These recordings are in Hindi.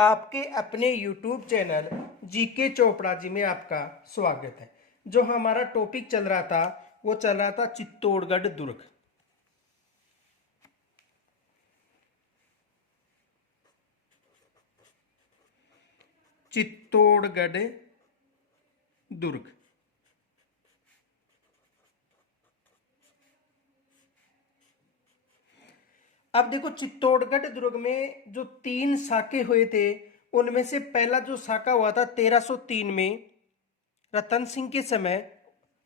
आपके अपने YouTube channel GK Chopra ji में आपका स्वागत है। जो हमारा टॉपिक चल रहा था वो चल रहा था चित्तौड़गढ़ दुर्ग। चित्तौड़गढ़ दुर्ग। अब देखो, चित्तौड़गढ़ दुर्ग में जो 3 साके हुए थे उनमें से पहला जो साका हुआ था 1303 में रतन सिंह के समय,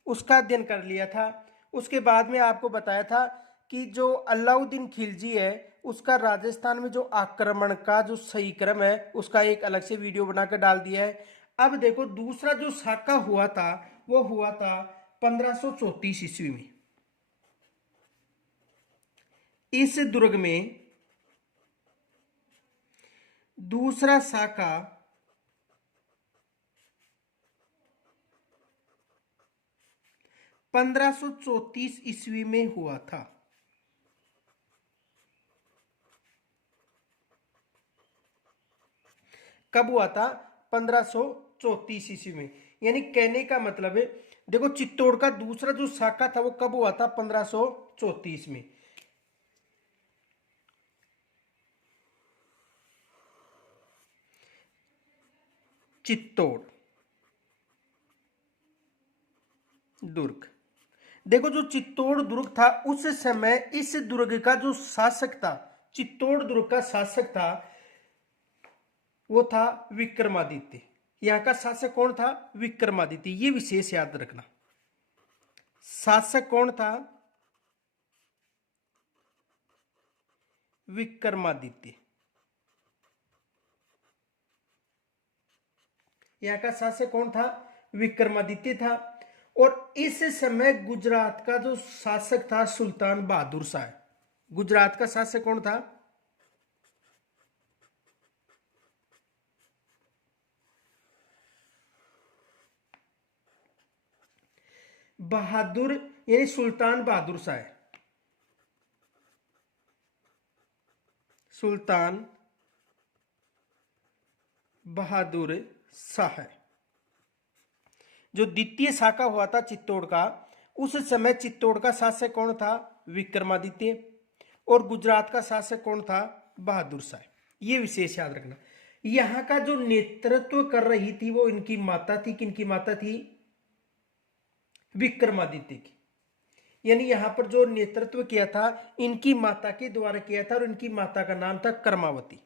उसका अध्ययन कर लिया था। उसके बाद में आपको बताया था कि जो अलाउद्दीन खिलजी है उसका राजस्थान में जो आक्रमण का जो सही क्रम है उसका एक अलग से वीडियो बनाकर डाल दिया है। अब देखो, दूसरा जो साका हुआ था वो हुआ था 1534 ईस्वी में। इस दुर्ग में दूसरा साका 1534 ईस्वी में हुआ था। कब हुआ था? 1534 ईस्वी में। यानी कहने का मतलब है, देखो चित्तौड़ का दूसरा जो साका था वो कब हुआ था? 1534 में। चित्तौड़ दुर्ग। देखो, जो चित्तौड़ दुर्ग था उस समय इस दुर्ग का जो शासक था, चित्तौड़ दुर्ग का शासक था वो था विक्रमादित्य। यहां का शासक कौन था? विक्रमादित्य। ये विशेष याद रखना। शासक कौन था? विक्रमादित्य। यहाँ का शासक कौन था? विक्रमादित्य था। और इस समय गुजरात का जो शासक था सुल्तान बहादुर शाह। गुजरात का शासक कौन था? बहादुर, यानी सुल्तान बहादुर शाह। सुल्तान बहादुर शाह। जो द्वितीय शाखा हुआ था चित्तौड़ का, उस समय चित्तौड़ का शासक कौन था? विक्रमादित्य। और गुजरात का शासक कौन था? बहादुर शाह। ये विशेष याद रखना। यहां का जो नेतृत्व कर रही थी वो इनकी माता थी। किनकी माता थी? विक्रमादित्य की। यानी यहां पर जो नेतृत्व किया था इनकी माता के द्वारा किया था, और इनकी माता का नाम था कर्मावती।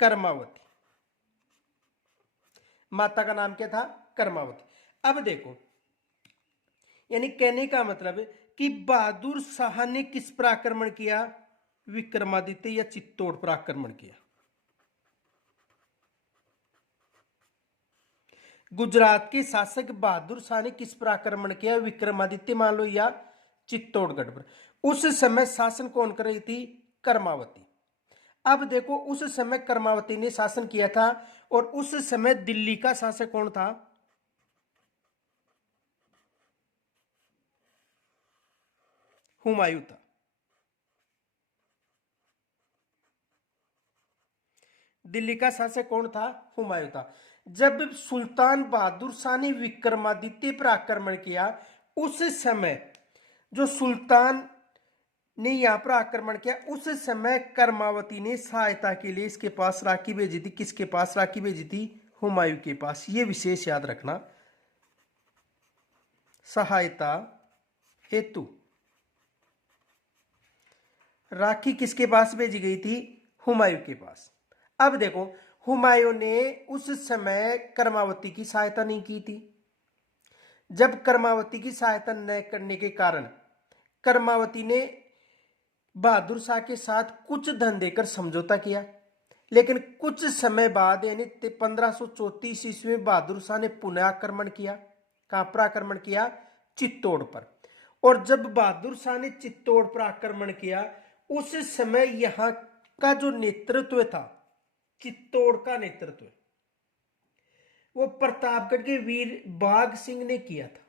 कर्मावती। माता का नाम क्या था? कर्मावती। अब देखो, यानी कहने का मतलब है कि बहादुर शाह ने किस पर आक्रमण किया? विक्रमादित्य या चित्तौड़ पर आक्रमण किया। गुजरात के शासक बहादुर शाह ने किस पर आक्रमण किया? विक्रमादित्य मान लो या चित्तौड़गढ़ पर। उस समय शासन कौन कर रही थी? कर्मावती। अब देखो, उस समय कर्मावती ने शासन किया था, और उस समय दिल्ली का शासक कौन था? हुमायूं था। दिल्ली का शासक कौन था? हुमायूं था। जब सुल्तान बहादुर शाह ने विक्रमादित्य पर आक्रमण किया, उस समय जो सुल्तान ने यहां पर आक्रमण किया, उस समय कर्मावती ने सहायता के लिए इसके पास राखी भेजी थी। किसके पास राखी भेजी थी? हुमायूं के पास। ये विशेष याद रखना। सहायता हेतु राखी किसके पास भेजी गई थी? हुमायूं के पास। अब देखो, हुमायूं ने उस समय कर्मावती की सहायता नहीं की थी। जब कर्मावती की सहायता न करने के कारण कर्मावती ने बहादुर शाह के साथ कुछ धन देकर समझौता किया, लेकिन कुछ समय बाद यानी 1534 ईस्वी में बहादुर शाह ने पुनः आक्रमण किया। कहां पर आक्रमण किया? चित्तौड़ पर। और जब बहादुर शाह ने चित्तौड़ पर आक्रमण किया, उस समय यहां का जो नेतृत्व था, चित्तौड़ का नेतृत्व, वो प्रतापगढ़ के वीर बाघ सिंह ने किया था।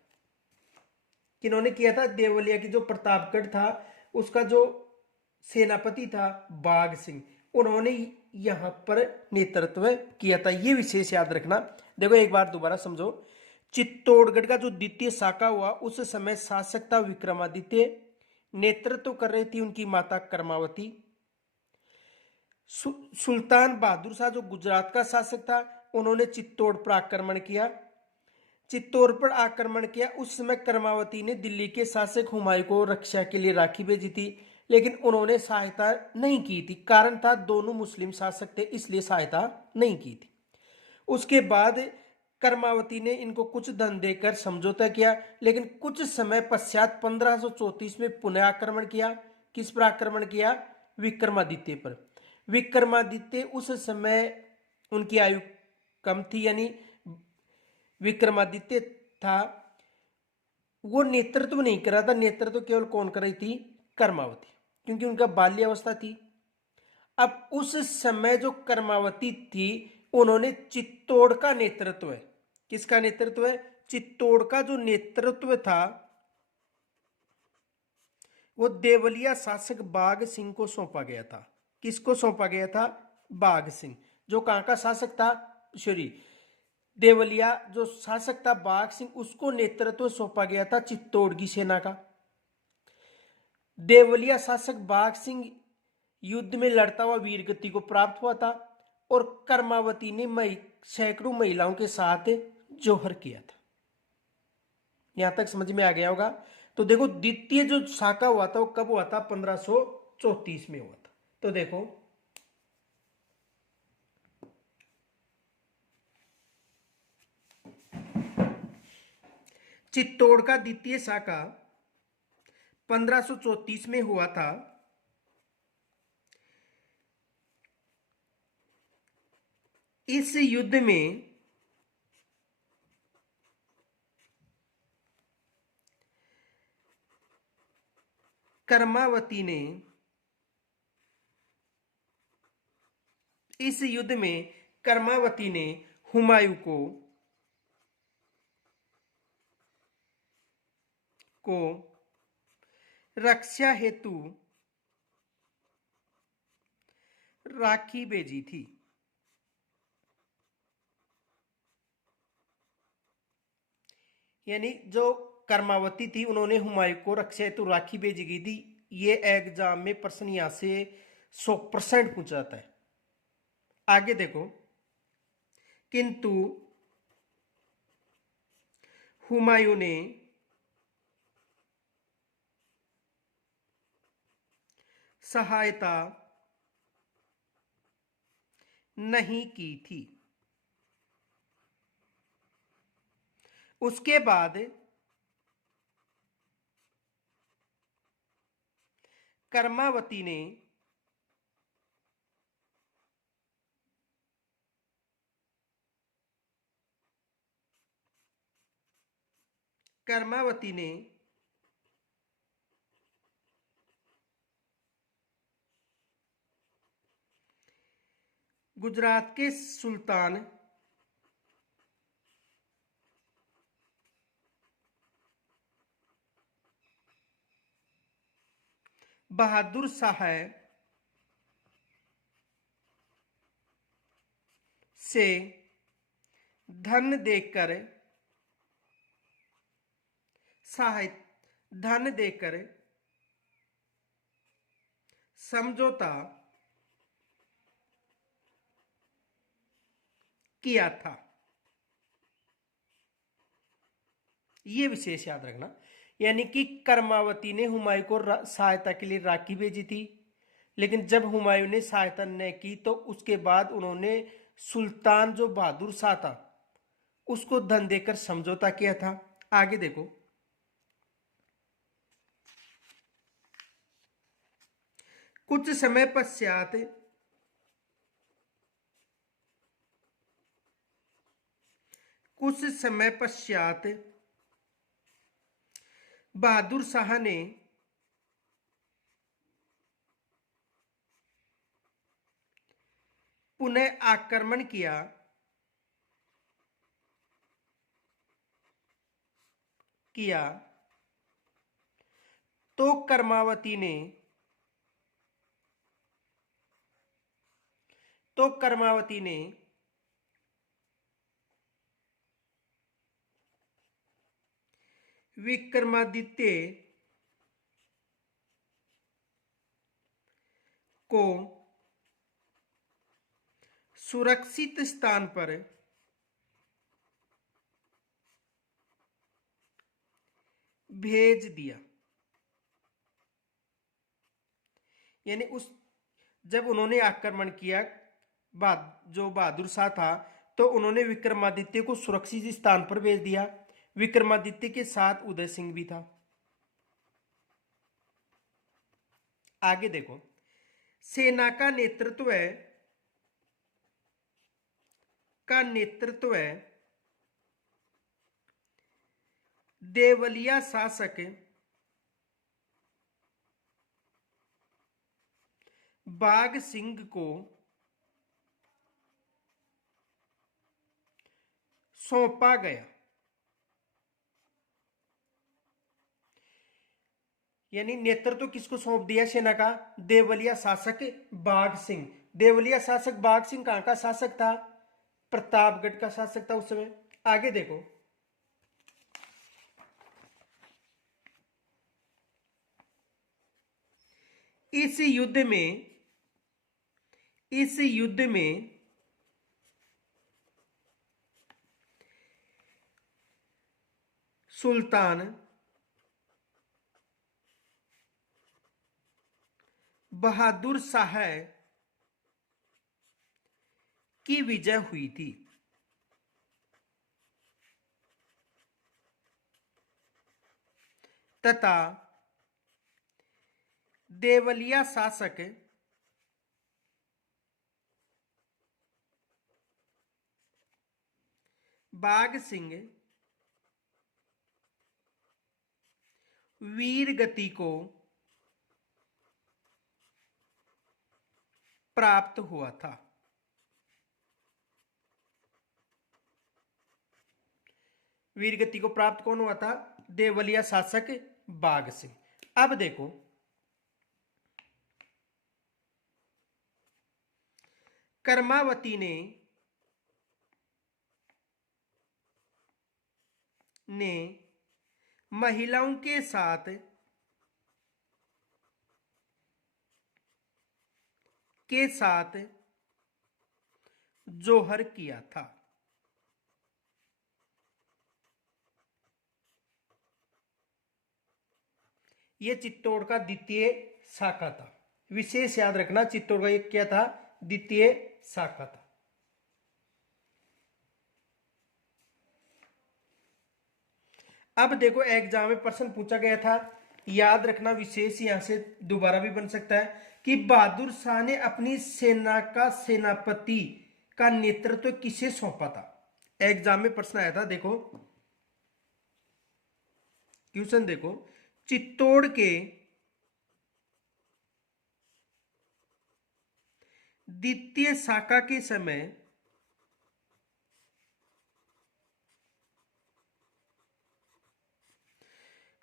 किन्होंने किया था? देवलिया की जो प्रतापगढ़ था उसका जो सेनापति था बाघ सिंह, उन्होंने यहां पर नेतृत्व किया था। ये विशेष याद रखना। देखो एक बार दोबारा समझो। चित्तौड़गढ़ का जो द्वितीय शाखा हुआ उस समय शासक था विक्रमादित्य, नेतृत्व कर रही थी उनकी माता कर्मावती। सुल्तान बहादुर शाह जो गुजरात का शासक था, उन्होंने चित्तौड़ पर आक्रमण किया। चित्तौड़ पर आक्रमण किया उस समय कर्मावती ने दिल्ली के शासक हुमायूं को रक्षा के लिए राखी भेजी थी, लेकिन उन्होंने सहायता नहीं की थी। कारण था दोनों मुस्लिम शासक थे, इसलिए सहायता नहीं की थी। उसके बाद कर्मावती ने इनको कुछ धन देकर समझौता किया, लेकिन कुछ समय पश्चात 1534 में पुनः आक्रमण किया। किस पर आक्रमण किया? विक्रमादित्य पर। विक्रमादित्य उस समय उनकी आयु कम थी, यानी विक्रमादित्य था वो नेतृत्व नहीं कर रहा था। नेतृत्व केवल कौन कर रही थी? कर्मावती, क्योंकि उनका बाल्यावस्था थी। अब उस समय जो कर्मावती थी उन्होंने चित्तौड़ का नेतृत्व है। किसका नेतृत्व है? चित्तौड़ का जो नेतृत्व था वो देवलिया शासक बाघ सिंह को सौंपा गया था। किसको सौंपा गया था? बाघ सिंह, जो कहां का शासक था? सॉरी, देवलिया जो शासक था बाघ सिंह, उसको नेतृत्व सौंपा गया था चित्तौड़ की सेना का। देवलिया शासक बाघ सिंह युद्ध में लड़ता हुआ वीरगति को प्राप्त हुआ था और कर्मावती ने सैकड़ों महिलाओं के साथ जौहर किया था। यहां तक समझ में आ गया होगा। तो देखो द्वितीय जो शाखा हुआ था वो कब हुआ था? 1534 में हुआ था। तो देखो चित्तौड़ का द्वितीय शाखा 1534 में हुआ था। इस युद्ध में कर्मावती ने इस युद्ध में कर्मावती ने हुमायूं को रक्षा हेतु राखी भेजी थी। यानी जो कर्मावती थी उन्होंने हुमायूं को रक्षा हेतु राखी भेजी गई थी। ये एग्जाम में प्रश्न यहां से 100% पूछा जाता है। आगे देखो, किंतु हुमायूं ने सहायता नहीं की थी। उसके बाद कर्मावती ने गुजरात के सुल्तान बहादुर शाह से धन देकर समझौता किया था। ये विशेष याद रखना। यानी कि कर्मावती ने हुमायूं को सहायता के लिए राखी भेजी थी, लेकिन जब हुमायूं ने सहायता न की तो उसके बाद उन्होंने सुल्तान जो बहादुर शाह था उसको धन देकर समझौता किया था। आगे देखो, कुछ समय पश्चात बहादुर शाह ने पुनः आक्रमण किया तो कर्मावती ने विक्रमादित्य को सुरक्षित स्थान पर भेज दिया। यानी उस जब उन्होंने आक्रमण किया, जो बहादुर शाह था, तो उन्होंने विक्रमादित्य को सुरक्षित स्थान पर भेज दिया। विक्रमादित्य के साथ उदय सिंह भी था। आगे देखो, सेना का नेतृत्व देवलिया शासक बाघ सिंह को सौंपा गया। यानी नेतृत्व किसको सौंप दिया सेना का? देवलिया शासक बाघ सिंह। देवलिया शासक बाघ सिंह कहां का शासक था? प्रतापगढ़ का शासक था उस समय। आगे देखो, इस युद्ध में सुल्तान बहादुर शाह की विजय हुई थी तथा देवलिया शासक बाघ सिंह वीर गति को प्राप्त हुआ था। वीरगति को प्राप्त कौन हुआ था? देवलिया शासक बाघ सिंह। अब देखो, कर्मावती ने महिलाओं के साथ जोहर किया था। यह चित्तौड़ का द्वितीय शाखा था। विशेष याद रखना, चित्तौड़ का एक क्या था? द्वितीय शाखा था। अब देखो, एग्जाम में प्रश्न पूछा गया था, याद रखना, विशेष यहां से दोबारा भी बन सकता है कि बहादुर शाह ने अपनी सेना का सेनापति का नेतृत्व किसे सौंपा था। एग्जाम में प्रश्न आया था। देखो क्वेश्चन, देखो, चित्तौड़ के द्वितीय शाखा के समय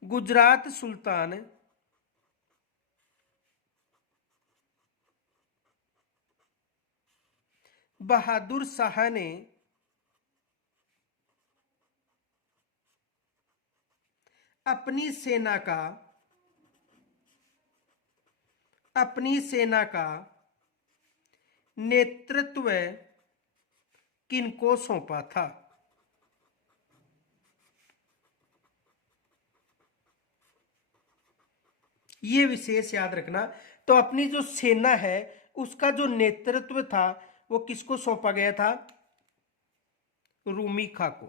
गुजरात सुल्तान बहादुर शाह ने अपनी सेना का नेतृत्व किनको सौंपा था? ये विशेष याद रखना। तो अपनी जो सेना है उसका जो नेतृत्व था वो किसको सौंपा गया था? रूमी खां को।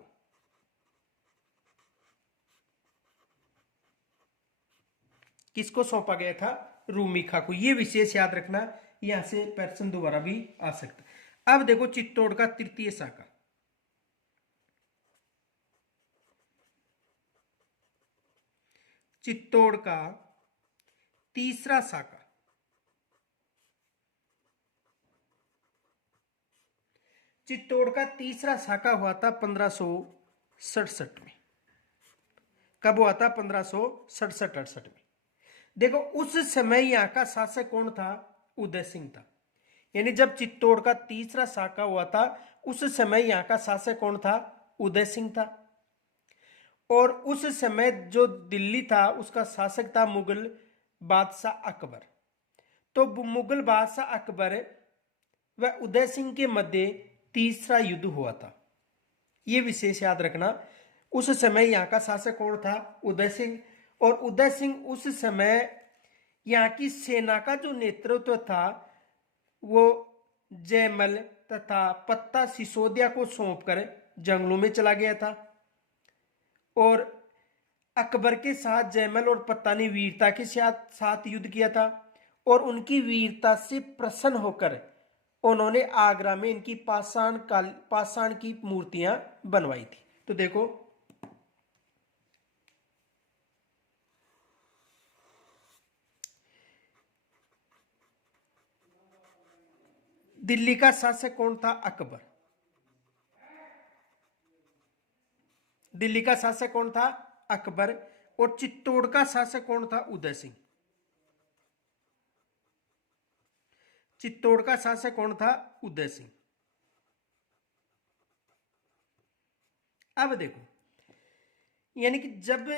किसको सौंपा गया था? रूमी खां को। ये विशेष याद रखना, यहां से प्रश्न दोबारा भी आ सकता है। अब देखो, चित्तौड़ का तृतीय शाखा, चित्तौड़ का तीसरा शाखा, चित्तौड़ का तीसरा शाखा हुआ था 1567 में। कब हुआ था? 1567-68 में। देखो उस समय यहाँ का शासक कौन था? उदय सिंह था। यानी जब चित्तौड़ का तीसरा साका हुआ था उस समय यहाँ का शासक कौन था? उदय सिंह था। और उस समय जो दिल्ली था उसका शासक था मुगल बादशाह अकबर। तो मुगल बादशाह अकबर व उदय सिंह के मध्य तीसरा युद्ध हुआ था। यह विशेष याद रखना। उस समय यहाँ का शासक कौन था? उदय सिंह। और उदय सिंह उस समय यहाँ की सेना का जो नेतृत्व था वो जयमल तथा पत्ता सिसोदिया को सौंपकर जंगलों में चला गया था। और अकबर के साथ जयमल और पत्ता ने वीरता के साथ युद्ध किया था। और उनकी वीरता से प्रसन्न होकर उन्होंने आगरा में इनकी पाषाण की मूर्तियां बनवाई थी। तो देखो दिल्ली का शासक कौन था? अकबर। दिल्ली का शासक कौन था? अकबर। और चित्तौड़ का शासक कौन था? उदय सिंह। चित्तौड़ का शासक कौन था? उदय सिंह। अब देखो यानी कि जब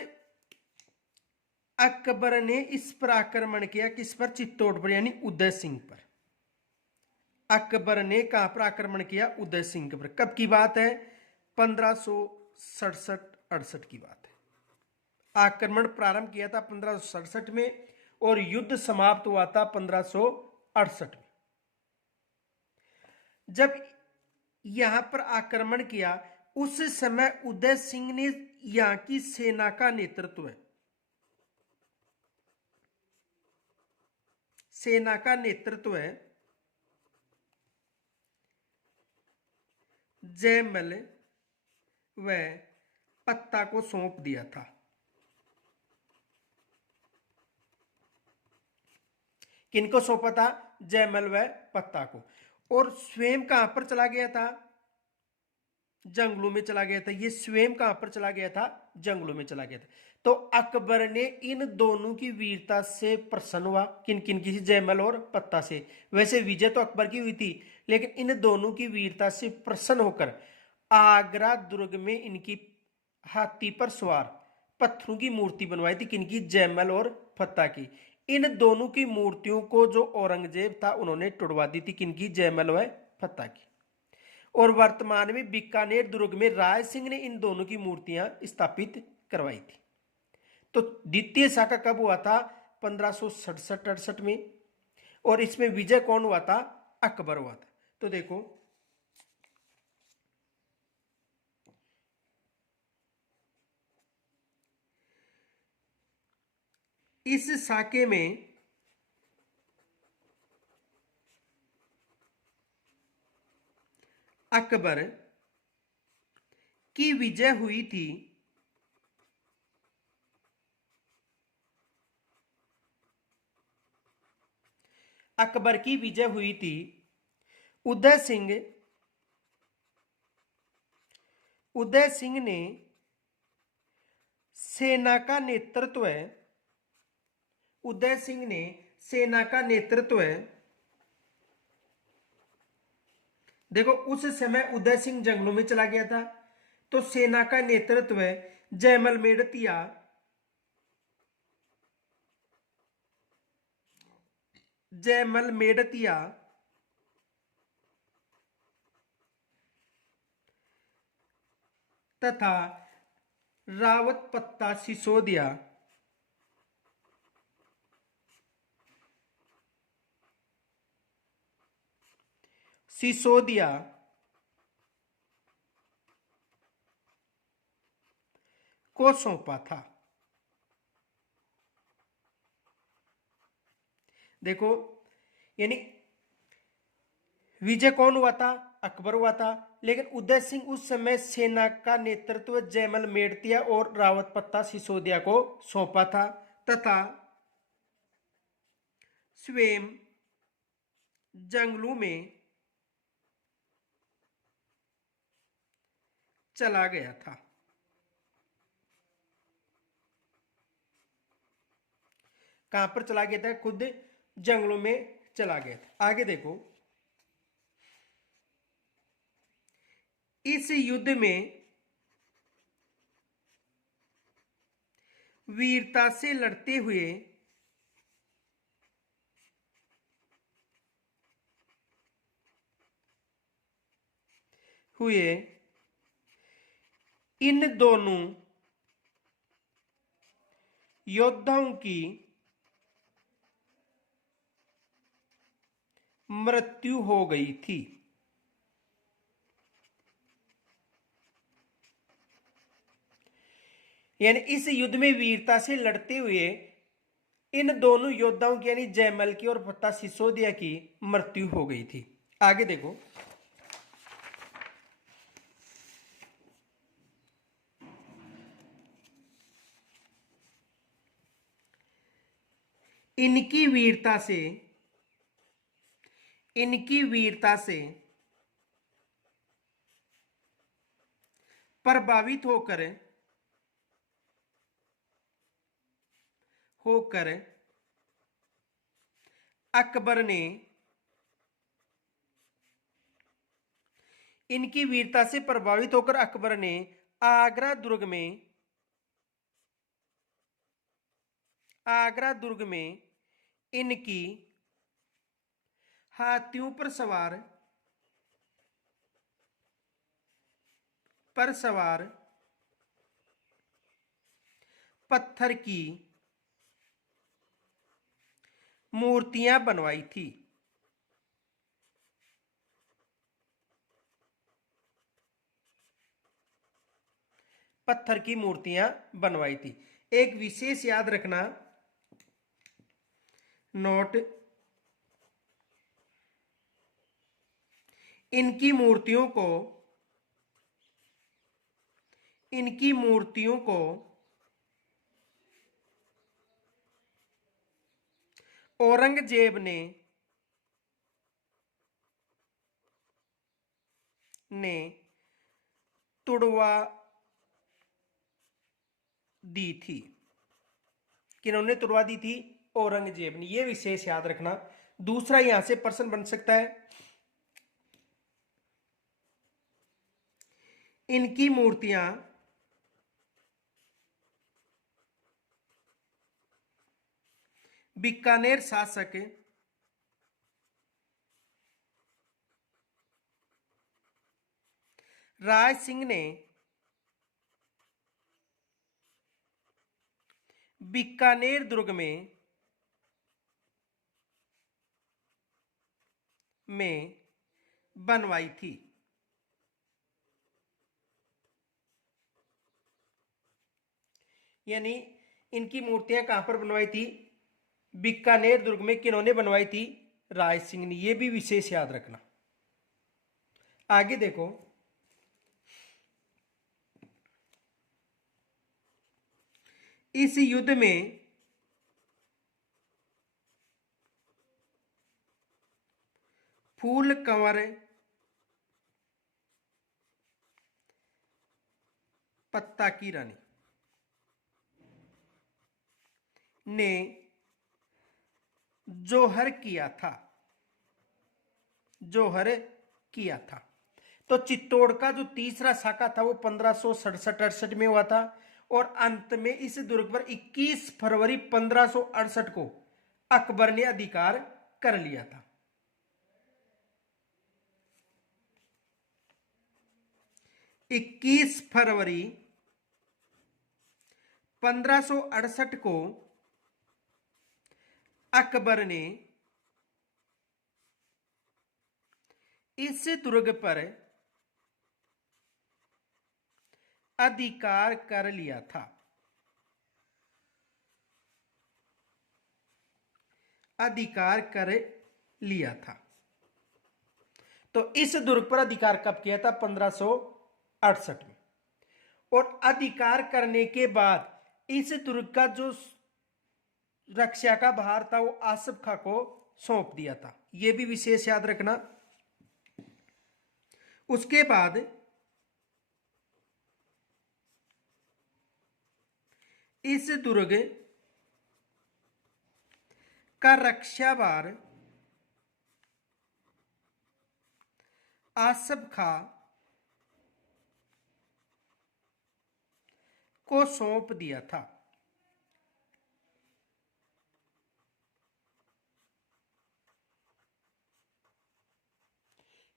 अकबर ने इस पर आक्रमण किया, किस पर? चित्तौड़ पर, यानी उदय सिंह पर। अकबर ने कहां पर आक्रमण किया? उदय सिंह पर। कब की बात है? 1567-68 की बात है। आक्रमण प्रारंभ किया था 1567 में और युद्ध समाप्त हुआ था 1568 में। जब यहां पर आक्रमण किया उस समय उदय सिंह ने यहां की सेना का नेतृत्व जयमल व पत्ता को सौंप दिया था। किनको सौंपा था? जयमल व पत्ता को। और स्वयं कहां पर चला गया था? जंगलों में चला गया था। ये स्वयं कहां पर चला गया था? जंगलों में चला गया था। तो अकबर ने इन दोनों की वीरता से प्रसन्न हुआ। किन किन की? जयमल और पत्ता से। वैसे विजय तो अकबर की हुई थी लेकिन इन दोनों की वीरता से प्रसन्न होकर आगरा दुर्ग में इनकी हाथी पर सवार पत्थरों की मूर्ति बनवाई थी। किनकी? जयमल और पत्ता की। इन दोनों की मूर्तियों को जो औरंगजेब था उन्होंने तुड़वा दी थी। किनकी? जयमल व पत्ता की। और वर्तमान में बीकानेर दुर्ग में राय सिंह ने इन दोनों की मूर्तियां स्थापित करवाई थी। तो द्वितीय शाखा कब हुआ था? 1567-68 में। और इसमें विजय कौन हुआ था? अकबर हुआ था। तो देखो इस साके में अकबर की विजय हुई थी अकबर की विजय हुई थी उदय सिंह ने सेना का नेतृत्व उदय सिंह ने सेना का नेतृत्व देखो उस समय उदय सिंह जंगलों में चला गया था। तो सेना का नेतृत्व जयमल मेड़तिया तथा रावत पत्ता सिसोदिया को सौंपा था। देखो यानी विजय कौन हुआ था? अकबर हुआ था। लेकिन उदय सिंह उस समय सेना का नेतृत्व जयमल मेड़तिया और रावत पत्ता सिसोदिया को सौंपा था तथा स्वयं जंगलों में चला गया था। कहां पर चला गया था, खुद जंगलों में चला गया था। आगे देखो, इस युद्ध में वीरता से लड़ते हुए इन दोनों योद्धाओं की मृत्यु हो गई थी। यानी इस युद्ध में वीरता से लड़ते हुए इन दोनों योद्धाओं की, यानी जयमल की और फत्ता सिसोदिया की मृत्यु हो गई थी। आगे देखो, इनकी वीरता से प्रभावित होकर अकबर ने, इनकी वीरता से प्रभावित होकर अकबर ने आगरा दुर्ग में इनकी हाथियों पर सवार पत्थर की मूर्तियां बनवाई थी। पत्थर की मूर्तियां बनवाई थी। एक विशेष याद रखना, नोट, इनकी मूर्तियों को औरंगजेब ने तुड़वा दी थी। किन्होंने तुड़वा दी थी? औरंगजेब ने। यह विशेष याद रखना। दूसरा यहां से प्रश्न बन सकता है, इनकी मूर्तियां बीकानेर शासक राय सिंह ने बीकानेर दुर्ग में बनवाई थी। यानी इनकी मूर्तियां कहां पर बनवाई थी? बीकानेर दुर्ग में। किन्होंने बनवाई थी? राय सिंह ने। यह भी विशेष याद रखना। आगे देखो, इस युद्ध में फूल कंवर पत्ता की रानी ने जोहर किया था। तो चित्तौड़ का जो तीसरा साका था वो 1567-68 में हुआ था, और अंत में इस दुर्ग पर 21 फरवरी 1568 को अकबर ने अधिकार कर लिया था। 21 फरवरी 1568 को अकबर ने इस दुर्ग पर अधिकार कर लिया था। तो इस दुर्ग पर अधिकार कब किया था? 1568 में। और अधिकार करने के बाद इस दुर्ग का जो रक्षा का भार था वो आसफ खां को सौंप दिया था। यह भी विशेष याद रखना। उसके बाद इस दुर्ग का रक्षा भार आसफ खां को सौंप दिया था।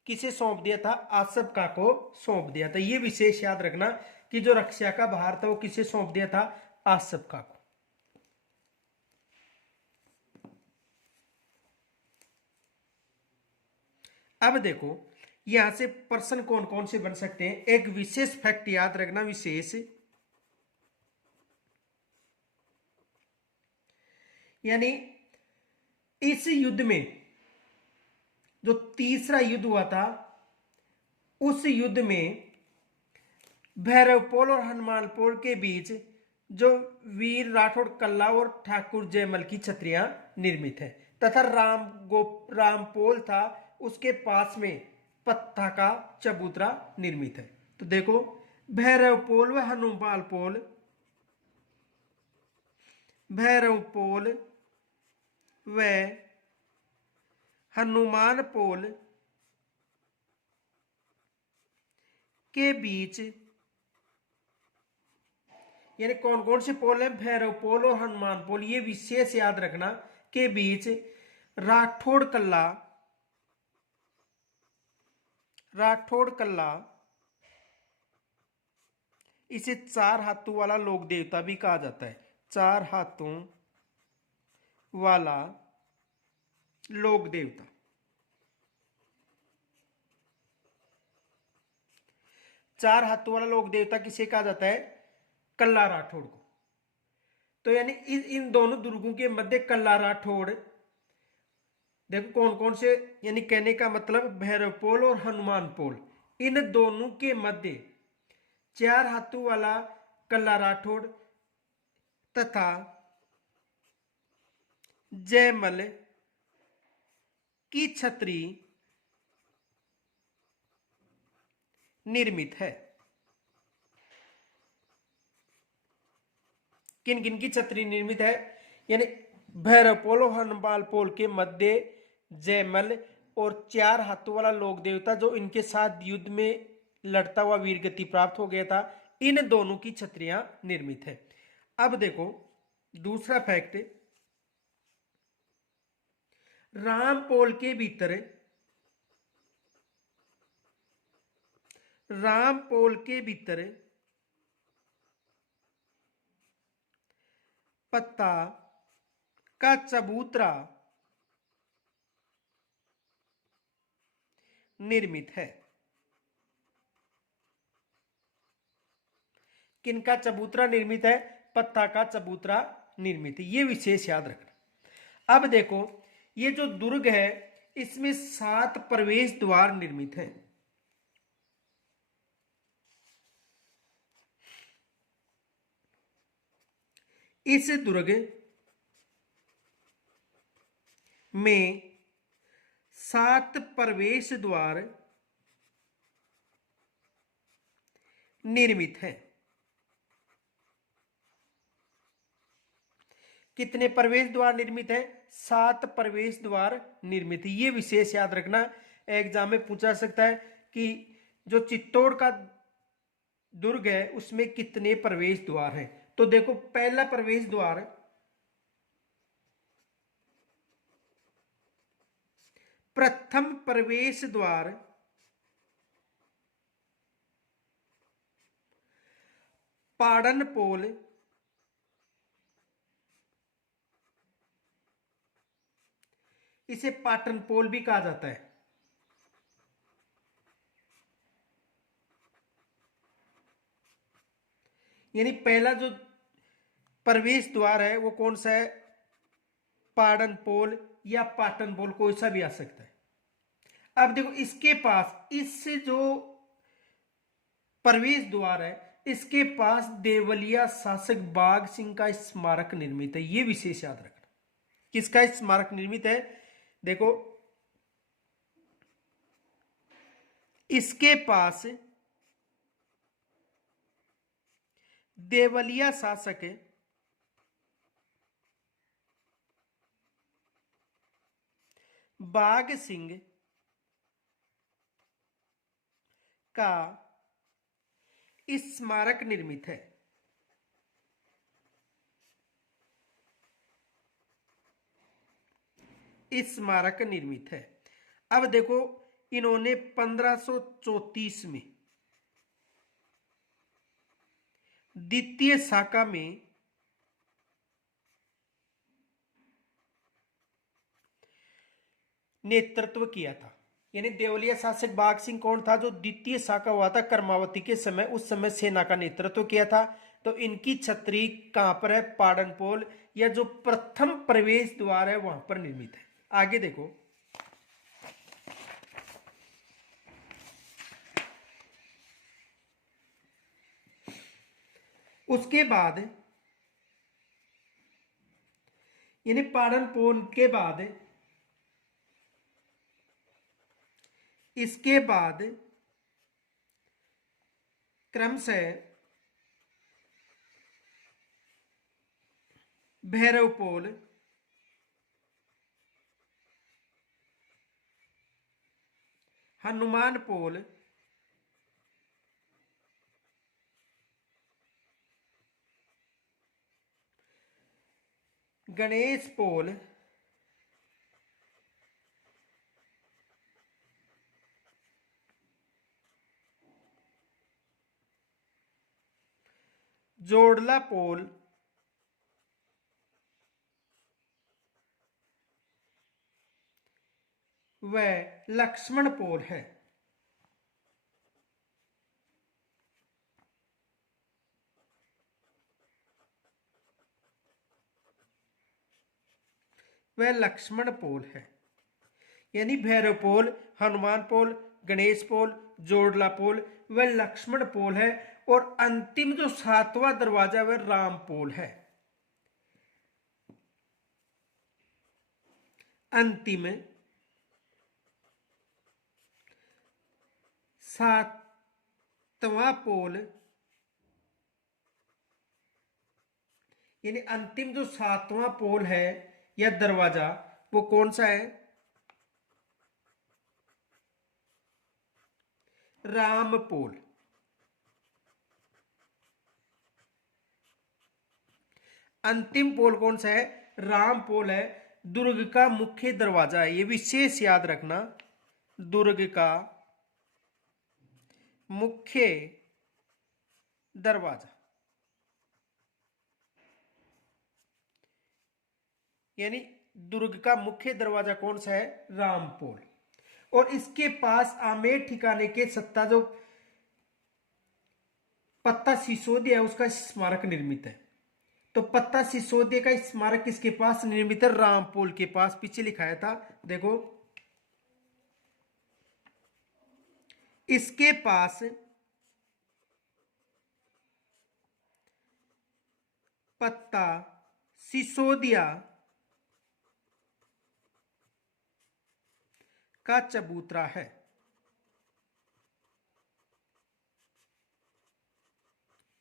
किसे सौंप दिया था? आसफ खां को सौंप दिया था। ये विशेष याद रखना कि जो रक्षा का भार था वो किसे सौंप दिया था? आसफ खां को। अब देखो यहां से प्रश्न कौन कौन से बन सकते हैं। एक विशेष फैक्ट याद रखना, विशेष यानी इस युद्ध में जो तीसरा युद्ध हुआ था, उस युद्ध में भैरवपोल और हनुमानपोल के बीच जो वीर राठौड़ कल्ला और ठाकुर जयमल की छत्रियां निर्मित है, तथा रामपोल था उसके पास में पत्ता का चबूतरा निर्मित है। तो देखो भैरवपोल व हनुमानपोल, भैरवपोल व हनुमानपोल के बीच, यानी कौन कौन से पोल है? भैरव पोल और हनुमान पोल। ये विशेष याद रखना के बीच राठौड़ कल्ला, राठौड़ कल्ला, इसे चार हाथों वाला लोक देवता भी कहा जाता है। चार हाथों वाला लोक देवता, चार हाथों वाला लोक देवता किसे कहा जाता है? कल्ला राठौड़ को। तो यानी इन दोनों दुर्गों के मध्य कल्ला राठौड़, देखो कौन कौन से, यानी कहने का मतलब भैरवपोल और हनुमानपोल, इन दोनों के मध्य चार हाथों वाला कल्ला राठौड़ तथा जयमल की छतरी निर्मित है। किन किन की छतरी निर्मित है? यानी भैरवपोल और हनुमानपोल के मध्य जयमल और चार हाथों वाला लोक देवता जो इनके साथ युद्ध में लड़ता हुआ वीर गति प्राप्त हो गया था, इन दोनों की छतरियां निर्मित है। अब देखो दूसरा फैक्ट, रामपोल के भीतर, रामपोल के भीतर पत्ता का चबूतरा निर्मित है। किनका चबूतरा निर्मित है? पत्ता का चबूतरा निर्मित है। ये विशेष याद रखना। अब देखो ये जो दुर्ग है इसमें 7 प्रवेश द्वार निर्मित हैं। इस दुर्ग में 7 प्रवेश द्वार निर्मित हैं। कितने प्रवेश द्वार निर्मित है? 7 प्रवेश द्वार निर्मित है। ये विशेष याद रखना, एग्जाम में पूछा सकता है कि जो चित्तौड़ का दुर्ग है उसमें कितने प्रवेश द्वार हैं। तो देखो पहला प्रवेश द्वार, प्रथम प्रवेश द्वार पाड़नपोल, इसे पाटनपोल भी कहा जाता है। यानी पहला जो प्रवेश द्वार है वो कौन सा है? पाड़नपोल या पाटनपोल, कोई सा भी आ सकता है। अब देखो इसके पास, इससे जो प्रवेश द्वार है इसके पास देवलिया शासक बाघ सिंह का स्मारक निर्मित है। यह विशेष याद रखना। किसका स्मारक निर्मित है? देखो इसके पास देवलिया शासक बाघ सिंह का स्मारक निर्मित है। स्मारक निर्मित है। अब देखो, इन्होंने 1534 में द्वितीय शाखा में नेतृत्व किया था। यानी देवलिया शासक बाघ सिंह कौन था? जो द्वितीय शाखा हुआ था कर्मावती के समय, उस समय सेना का नेतृत्व किया था। तो इनकी छतरी कहां पर है? पाडनपोल, या जो प्रथम प्रवेश द्वार है वहां पर निर्मित है। आगे देखो, उसके बाद यानी पाडनपोल के बाद, इसके बाद क्रमशः भैरवपोल, हनुमानपोल, गणेशपोल, जोड़ला पोल, व लक्ष्मण पोल है। वह लक्ष्मण पोल है। यानी भैरव पोल, हनुमान पोल, गणेश पोल, जोड़ला पोल वह लक्ष्मण पोल है। और अंतिम जो 7वां दरवाजा वह राम पोल है। अंतिम 7वां पोल, यानी अंतिम जो 7वां पोल है या दरवाजा, वो कौन सा है? राम पोल। अंतिम पोल कौन सा है? राम पोल है। दुर्ग का मुख्य दरवाजा है, ये विशेष याद रखना। दुर्ग का मुख्य दरवाजा, यानी दुर्ग का मुख्य दरवाजा कौन सा है? रामपोल। और इसके पास आमेर ठिकाने के सत्ता जो पत्ता सिसोदिया है उसका स्मारक निर्मित है। तो पत्ता सिसोदिया का स्मारक किसके पास निर्मित है? रामपोल के पास। पीछे लिखाया था, देखो, इसके पास पत्ता सिसोदिया का चबूतरा है।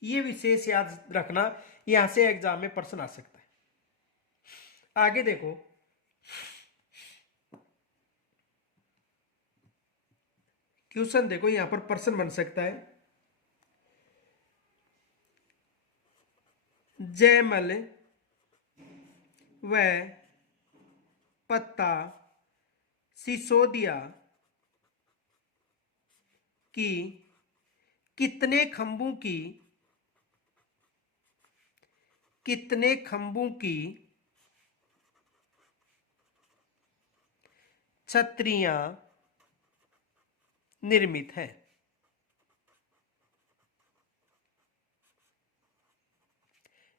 ये विशेष याद रखना, यहां से एग्जाम में प्रश्न आ सकता है। आगे देखो, क्वेश्चन देखो, यहां पर प्रश्न बन सकता है। जयमल व पत्ता सिसोदिया की कितने खंभों की छतरियां निर्मित है?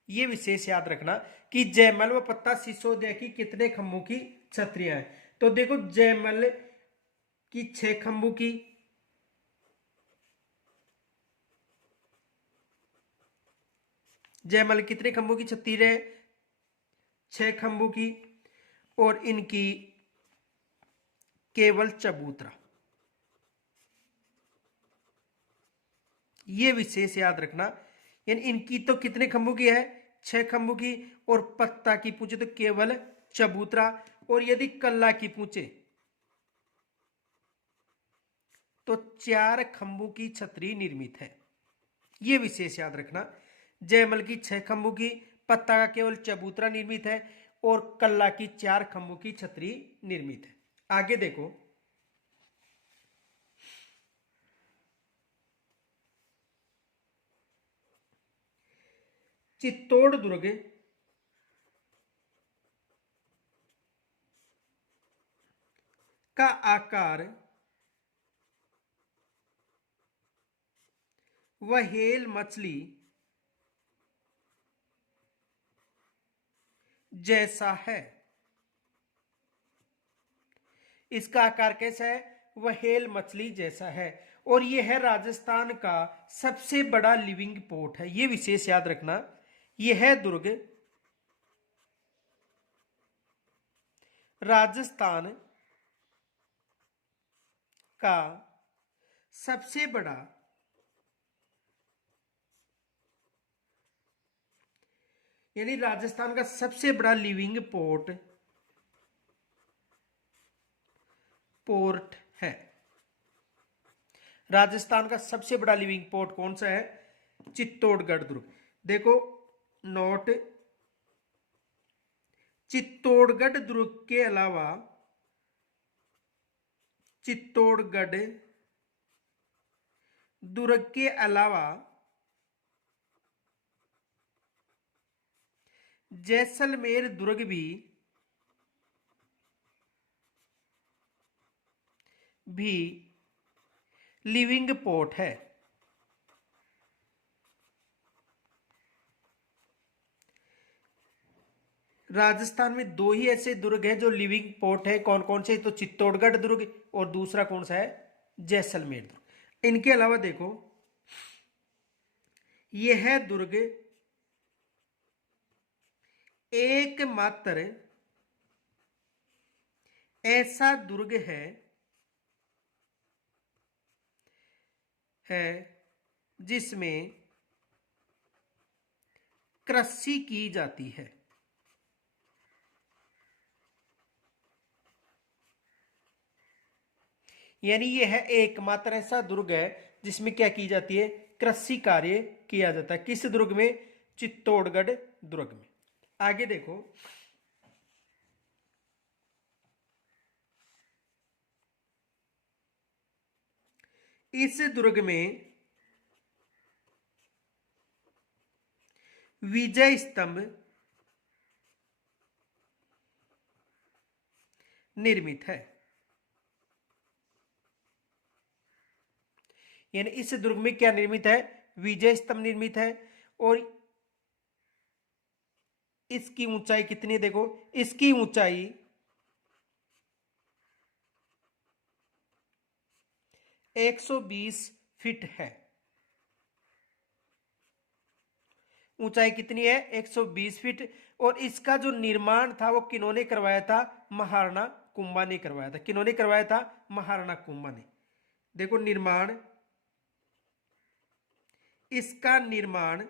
ये विशेष याद रखना कि जयमल व पत्ता सिसोदिया की कितने खंभों की छतरियां हैं। तो देखो, जयमल की 6 खंभों की, जयमल कितने खंभों की छतरी है? 6 खंभों की। और इनकी केवल चबूतरा। ये विशेष याद रखना, यानी इनकी तो कितने खंभों की है? 6 खंभों की। और पत्ता की पूछे तो केवल चबूतरा। और यदि कल्ला की पूछे तो 4 खंभों की छतरी निर्मित है। ये विशेष याद रखना। जयमल की 6 खंभों की, पत्ता का केवल चबूतरा निर्मित है और कल्ला की 4 खंभों की छतरी निर्मित है। आगे देखो, चित्तौड़ दुर्ग का आकार व्हेल मछली जैसा है। इसका आकार कैसा है? व्हेल मछली जैसा है। और यह है राजस्थान का सबसे बड़ा लिविंग पोर्ट है। यह विशेष याद रखना। यह दुर्ग राजस्थान का सबसे बड़ा यानी राजस्थान का सबसे बड़ा लिविंग पोर्ट है। राजस्थान का सबसे बड़ा लिविंग पोर्ट कौन सा है? चित्तौड़गढ़ दुर्ग। देखो नोट, चित्तौड़गढ़ दुर्ग के अलावा चित्तौड़गढ़ दुर्ग के अलावा जैसलमेर दुर्ग भी लिविंग पोर्ट है। राजस्थान में 2 ही ऐसे दुर्ग हैं जो लिविंग पोर्ट है। कौन कौन से? तो चित्तौड़गढ़ दुर्ग और दूसरा कौन सा है? जैसलमेर दुर्ग। इनके अलावा देखो, यह दुर्ग एकमात्र ऐसा दुर्ग है जिसमें कृषि की जाती है। यानी यह है एकमात्र ऐसा दुर्ग है जिसमें क्या की जाती है? कृषि कार्य किया जाता है। किस दुर्ग में? चित्तौड़गढ़ दुर्ग में। आगे देखो, इस दुर्ग में विजय स्तंभ निर्मित है। यानी इस दुर्ग में क्या निर्मित है? विजय स्तंभ निर्मित है। और इसकी ऊंचाई कितनी है? देखो, इसकी ऊंचाई 120 फीट है। ऊंचाई कितनी है? 120 फीट। और इसका जो निर्माण था वो किन्होंने करवाया था? महाराणा कुंभा ने करवाया था। किन्होंने करवाया था? महाराणा कुंभा ने। देखो निर्माण, इसका निर्माण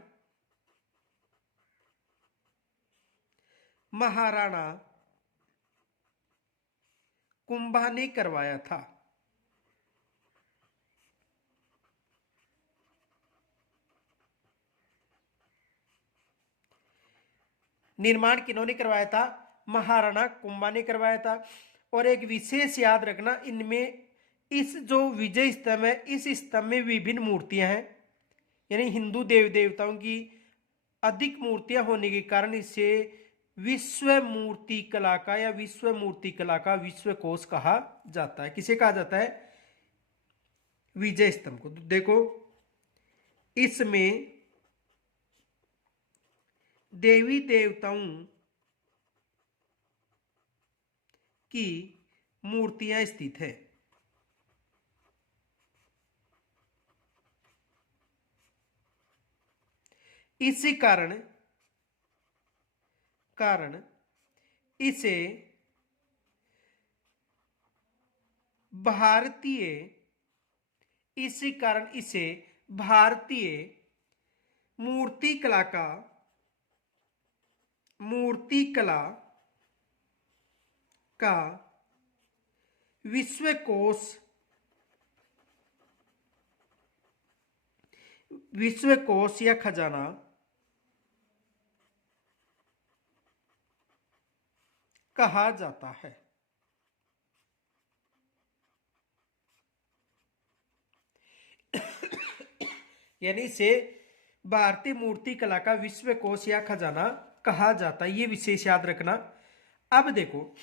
महाराणा कुंभा ने करवाया था। निर्माण किन्होंने करवाया था? महाराणा कुंभा ने करवाया था। और एक विशेष याद रखना, इनमें इस जो विजय स्तंभ है, इस स्तंभ में विभिन्न मूर्तियां हैं। यानी हिंदू देवी देवताओं की अधिक मूर्तियां होने के कारण इसे विश्व मूर्ति कला का या विश्व मूर्ति कला का विश्वकोश कहा जाता है। किसे कहा जाता है? विजय स्तंभ को। तो देखो, इसमें देवी देवताओं की मूर्तियां स्थित है। इसी कारण इसे भारतीय इसी कारण इसे भारतीय मूर्ति कला का विश्वकोश विश्व कोश या खजाना कहा जाता है। यानी इसे भारतीय मूर्ति कला का विश्व कोश या खजाना कहा जाता है, ये विशेष याद रखना। अब देखो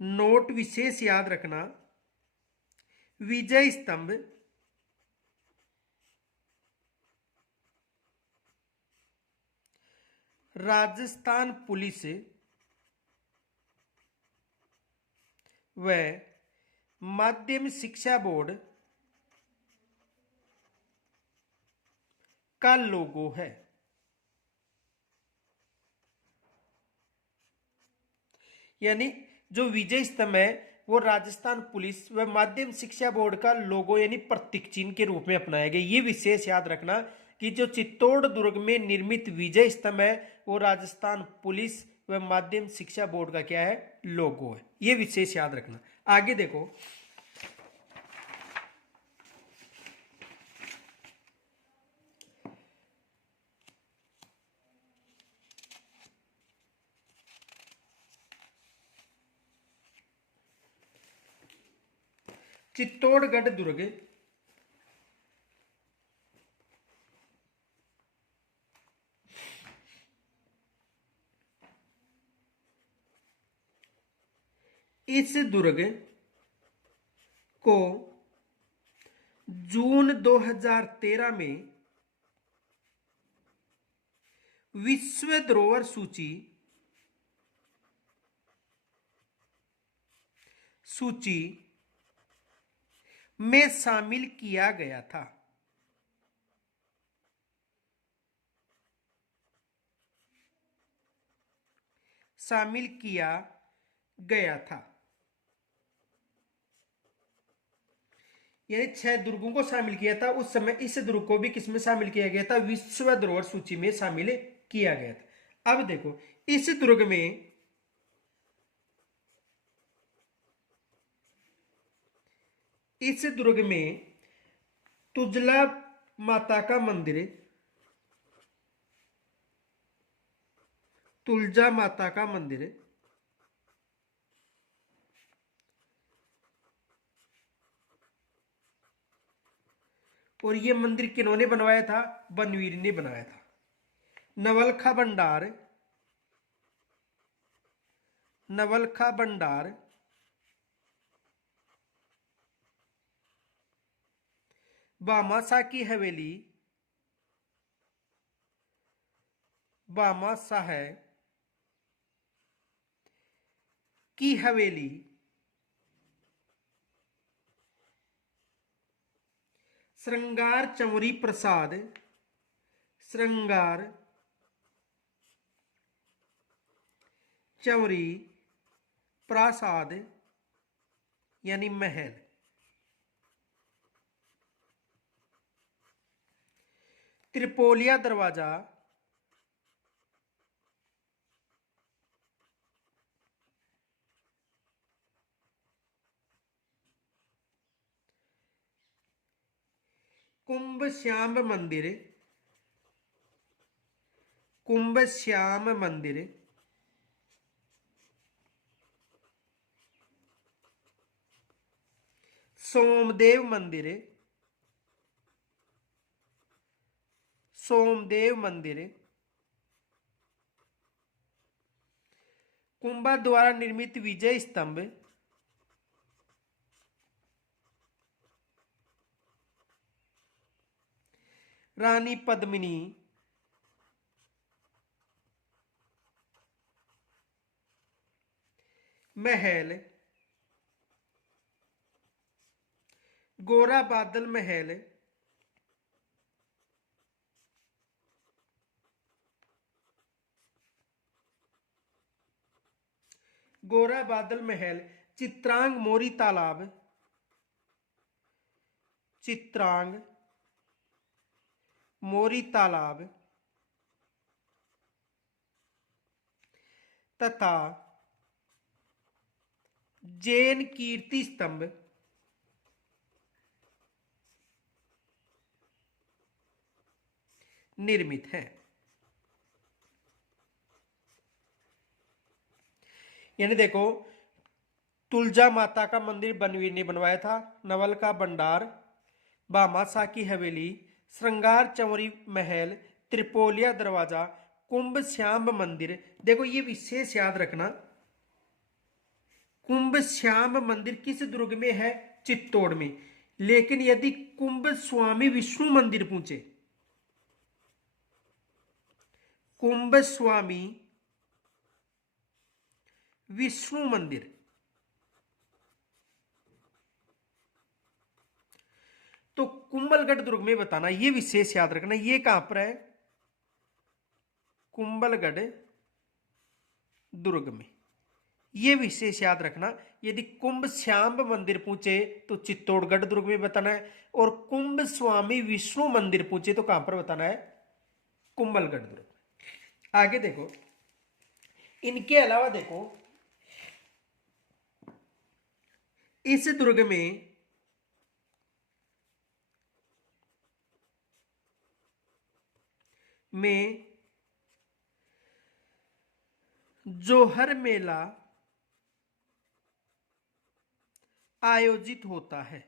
नोट विशेष याद रखना, विजय स्तंभ राजस्थान पुलिस व माध्यम शिक्षा बोर्ड का लोगो है। यानी जो विजय स्तंभ है वो राजस्थान पुलिस व माध्यम शिक्षा बोर्ड का लोगो यानी प्रतीक चिन्ह के रूप में अपनाया गया। ये विशेष याद रखना कि जो चित्तौड़ दुर्ग में निर्मित विजय स्तंभ है वो राजस्थान पुलिस व माध्यम शिक्षा बोर्ड का क्या है, लोगो है। ये विशेष याद रखना। आगे देखो चित्तौड़गढ़ दुर्ग इस दुर्ग को जून 2013 में विश्व धरोहर सूची में शामिल किया गया था। शामिल किया गया था यानी 6 दुर्गों को शामिल किया था। उस समय इस दुर्ग को भी किसमें शामिल किया गया था, विश्व धरोहर सूची में शामिल किया गया था। अब देखो इस दुर्ग में तुलजा माता का मंदिर, तुलजा माता का मंदिर और ये मंदिर किन्होंने बनवाया था, बनवीर ने बनाया था। नवलखा भंडार भामाशाह की हवेली, भामाशाह की हवेली श्रृंगार चंवरी प्रसाद, श्रृंगार चंवरी प्रासाद यानी महल, त्रिपोलिया दरवाजा, कुंभ श्याम मंदिर, सोमदेव मंदिर, कुंभा द्वारा निर्मित विजय स्तंभ, रानी पद्मिनी महल, गोरा बादल महल, गोरा बादल महल, चित्रांग मोरी तालाब, चित्रांग मोरी तालाब तथा जैन कीर्ति स्तंभ, निर्मित है। यानी देखो, तुलजा माता का मंदिर बनवीर ने बनवाया था, नवल का भंडार, भामाशाह की हवेली, श्रृंगार चंवरी महल, त्रिपोलिया दरवाजा, कुंभ श्याम मंदिर। देखो ये विशेष याद रखना, कुंभ श्याम मंदिर किस दुर्ग में है? चित्तौड़ में। लेकिन यदि कुंभ स्वामी विष्णु मंदिर पूछे, कुंभ स्वामी विष्णु मंदिर, तो कुंभलगढ़ दुर्ग में बताना, ये विशेष याद रखना। ये कहां पर है? कुंभलगढ़ दुर्ग में। ये विशेष याद रखना। यदि कुंभ श्याम मंदिर पूछे तो चित्तौड़गढ़ दुर्ग में बताना है, और कुंभ स्वामी विष्णु मंदिर पूछे तो कहां पर बताना है? कुंभलगढ़ दुर्ग। आगे देखो, इनके अलावा देखो, इस दुर्ग में जोहर मेला आयोजित होता है।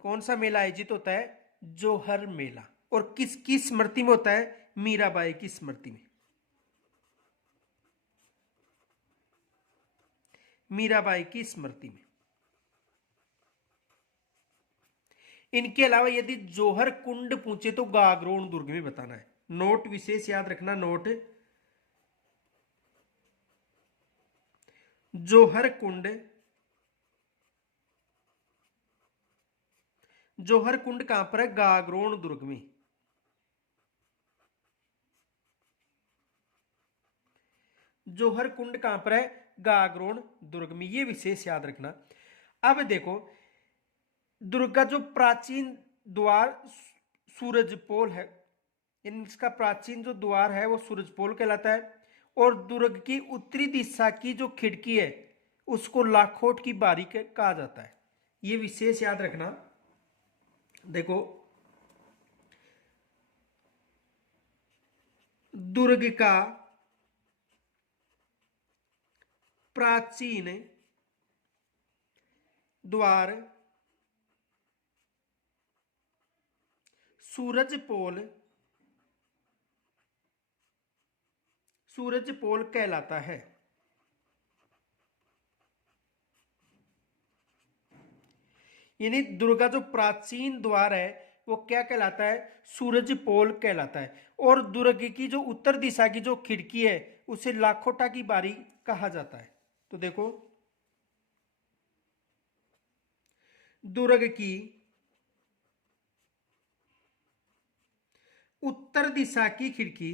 कौन सा मेला आयोजित होता है? जोहर मेला। और किसकी स्मृति में होता है? मीराबाई की स्मृति में। मीराबाई की स्मृति में। इनके अलावा यदि जोहर कुंड पूछे तो गागरोन दुर्ग में बताना है। नोट विशेष याद रखना, नोट, जोहर कुंड, जोहर कुंड कहां पर है? गागरोन दुर्ग में। जोहर कुंड कहां पर है? गागरोन दुर्ग में। ये विशेष याद रखना। अब देखो, दुर्ग का जो प्राचीन द्वार सूरजपोल है, इसका प्राचीन जो द्वार है वो सूरजपोल कहलाता है, और दुर्ग की उत्तरी दिशा की जो खिड़की है उसको लाखोट की बारी कहा जाता है। ये विशेष याद रखना। देखो, दुर्ग का प्राचीन द्वार सूरजपोल, सूरजपोल कहलाता है। यानी दुर्ग का जो प्राचीन द्वार है वो क्या कहलाता है? सूरजपोल कहलाता है। और दुर्ग की जो उत्तर दिशा की जो खिड़की है उसे लाखोटा की बारी कहा जाता है। तो देखो, दुर्ग की उत्तर दिशा की खिड़की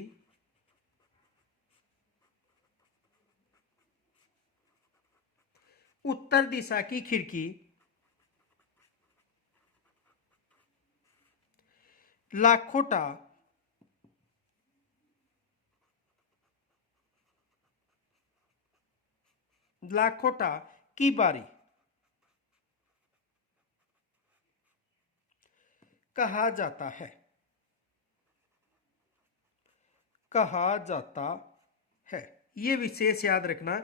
उत्तर दिशा की खिड़की लाखोटा लाखोटा की बारी कहा जाता है। कहा जाता है। यह विशेष याद रखना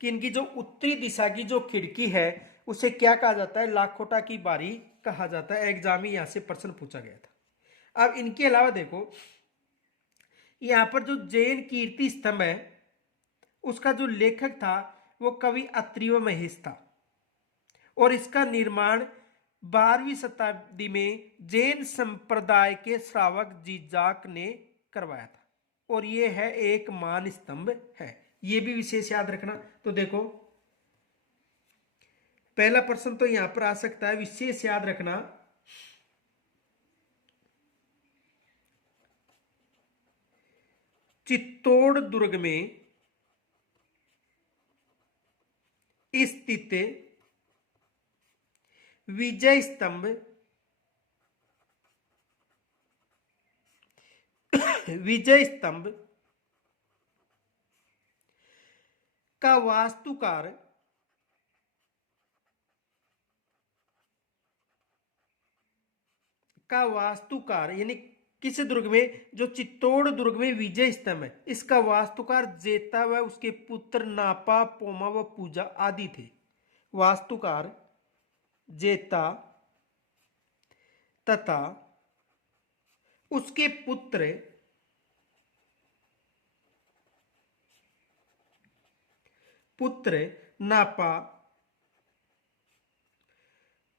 कि इनकी जो उत्तरी दिशा की जो खिड़की है उसे क्या कहा जाता है? लाखोटा की बारी कहा जाता है। एग्जाम में यहां से प्रश्न पूछा गया था। अब इनके अलावा देखो, यहां पर जो जैन कीर्ति स्तंभ है उसका जो लेखक था वो कवि अत्रि व महेश था, और इसका निर्माण 12वीं शताब्दी में जैन संप्रदाय के श्रावक जीजाक ने करवाया था, और ये है एक मान स्तंभ है। ये भी विशेष याद रखना। तो देखो, पहला प्रश्न तो यहां पर आ सकता है, विशेष याद रखना, चित्तौड़ दुर्ग में स्थित विजय स्तंभ विजय स्तंभ का वास्तुकार का वास्तुकार, यानी किस दुर्ग में, जो चित्तौड़ दुर्ग में विजय स्तंभ है, इसका वास्तुकार जेता व उसके पुत्र नापा, पोमा व पूजा आदि थे। वास्तुकार जेता तथा उसके पुत्र नापा,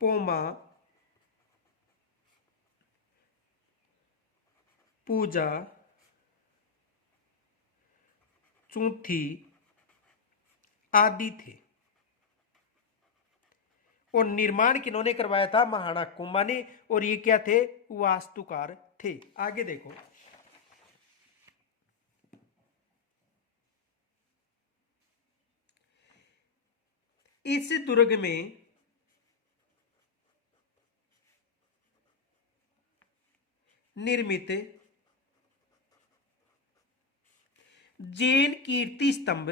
पोमा, पूजा, चूथी आदि थे। और निर्माण किन्होंने करवाया था? महाराणा कुंभा ने। और ये क्या थे? वास्तुकार थे। आगे देखो, इस दुर्ग में निर्मित जैन कीर्ति स्तंभ,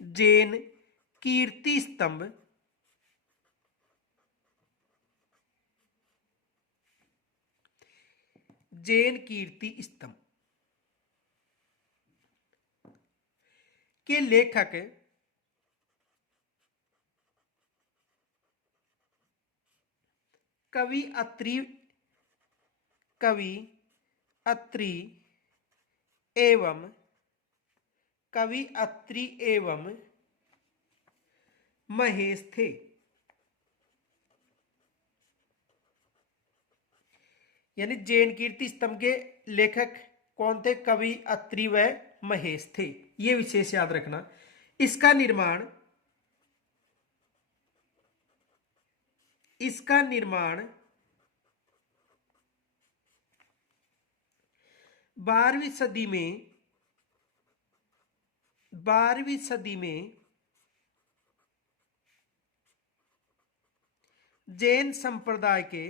जैन कीर्ति स्तंभ जैन कीर्ति स्तंभ के लेखक कवि अत्रि एवं महेश थे। यानी जैन कीर्ति स्तंभ के लेखक कौन थे? कवि अत्रि व महेश थे। ये विशेष याद रखना। इसका निर्माण 12वीं सदी में जैन संप्रदाय के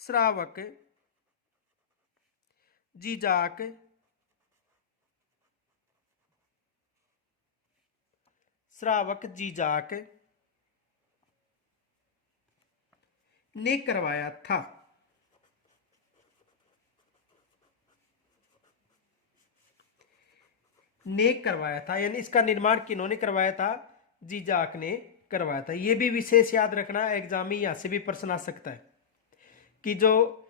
श्रावक जीजाक ने करवाया था। यानी इसका निर्माण किन्होंने करवाया था? जीजाक ने करवाया था। यह भी विशेष याद रखना, एग्जाम में यहां से भी प्रश्न आ सकता है कि जो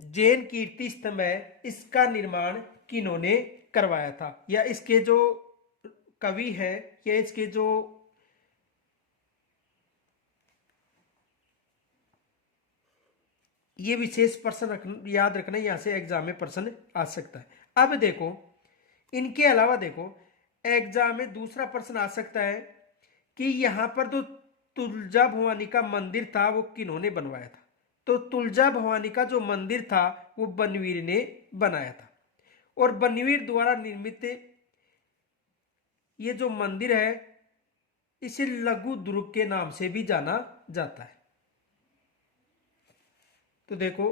जैन कीर्ति स्तंभ है, इसका निर्माण किन्होंने करवाया था, या इसके जो कवि है, या इसके जो ये विशेष प्रश्न याद रखना, यहां से एग्जाम में प्रश्न आ सकता है। अब देखो, इनके अलावा देखो एग्जाम में दूसरा प्रश्न आ सकता है कि यहां पर जो तुलजा भवानी का मंदिर था वो किन्होंने बनवाया था? तो तुलजा भवानी का जो मंदिर था वो बनवीर ने बनाया था। और बनवीर द्वारा निर्मित ये जो मंदिर है इसे लघु दुर्ग के नाम से भी जाना जाता है। तो देखो,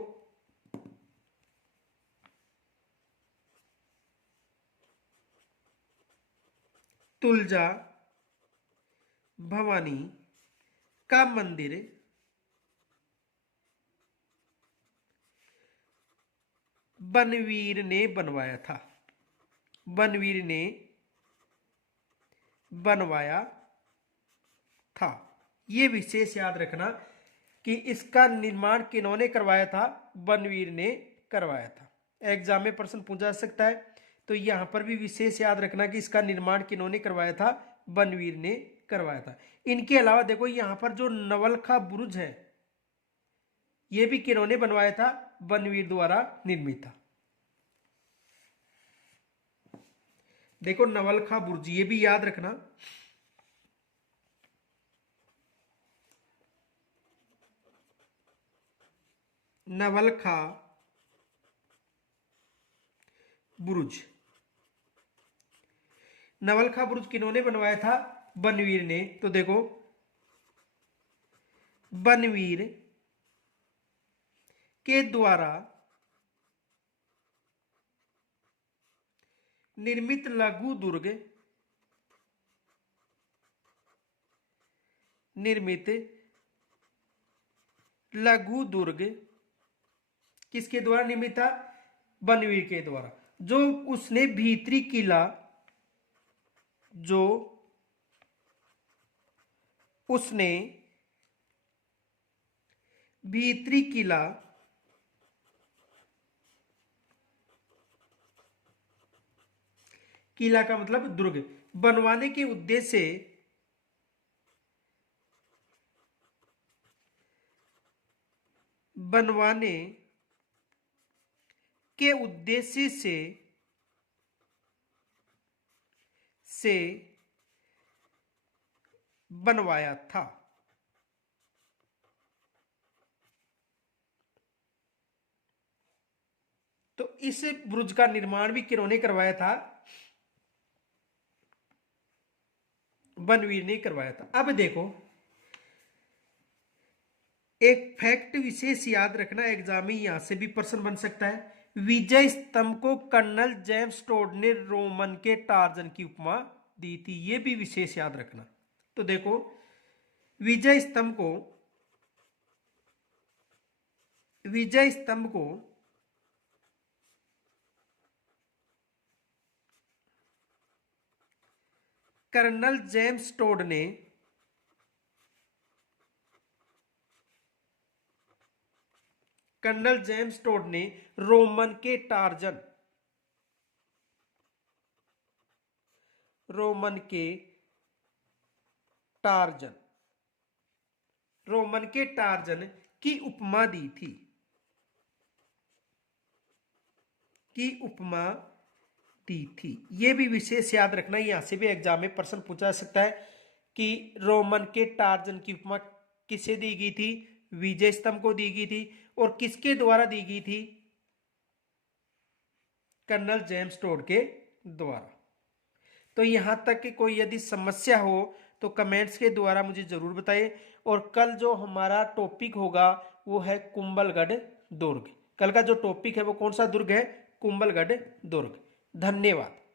तुलजा भवानी का मंदिर बनवीर ने बनवाया था। बनवीर ने बनवाया था। यह विशेष याद रखना कि इसका निर्माण किन्होंने करवाया था? बनवीर ने करवाया था। एग्जाम में प्रश्न पूछा सकता है, तो यहां पर भी विशेष याद रखना कि इसका निर्माण किन्होंने करवाया था? बनवीर ने करवाया था। इनके अलावा देखो यहां पर जो नवलखा बुरुज है यह भी किन्होंने बनवाया था? बनवीर द्वारा निर्मित था। देखो नवलखा बुर्ज, ये भी याद रखना। नवलखा बुर्ज, नवलखा बुर्ज किन्होंने बनवाया था? बनवीर ने। तो देखो बनवीर के द्वारा निर्मित लघु दुर्ग निर्मित लघु दुर्ग किसके द्वारा निर्मित था? बनवीर के द्वारा। जो उसने भीतरी किला, जो उसने भीतरी किला किला का मतलब दुर्ग बनवाने के उद्देश्य से बनवाने के उद्देश्य से बनवाया था। तो इस बुर्ज का निर्माण भी किन्होंने करवाया था? बनवीर ने करवाया था। अब देखो, एक फैक्ट विशेष याद रखना, एग्जाम में यहां से भी प्रश्न बन सकता है। विजय स्तंभ को कर्नल जेम्स टोड ने रोमन के टार्जन की उपमा दी थी, यह भी विशेष याद रखना। तो देखो, विजय स्तंभ को कर्नल जेम्स टोड ने रोमन के टार्जन की उपमा दी थी, यह भी विशेष याद रखना। यहां से भी एग्जाम में प्रश्न पूछा जा सकता है कि रोमन के टार्जन की उपमा किसे दी गई थी? विजय स्तंभ को दी गई थी। और किसके द्वारा दी गई थी? कर्नल जेम्स टोड के द्वारा। तो यहां तक कि कोई यदि समस्या हो तो कमेंट्स के द्वारा मुझे जरूर बताइए। और कल जो हमारा टॉपिक होगा वो है कुंभलगढ़ दुर्ग। कल का जो टॉपिक है वो कौन सा दुर्ग है? कुंभलगढ़ दुर्ग। धन्यवाद।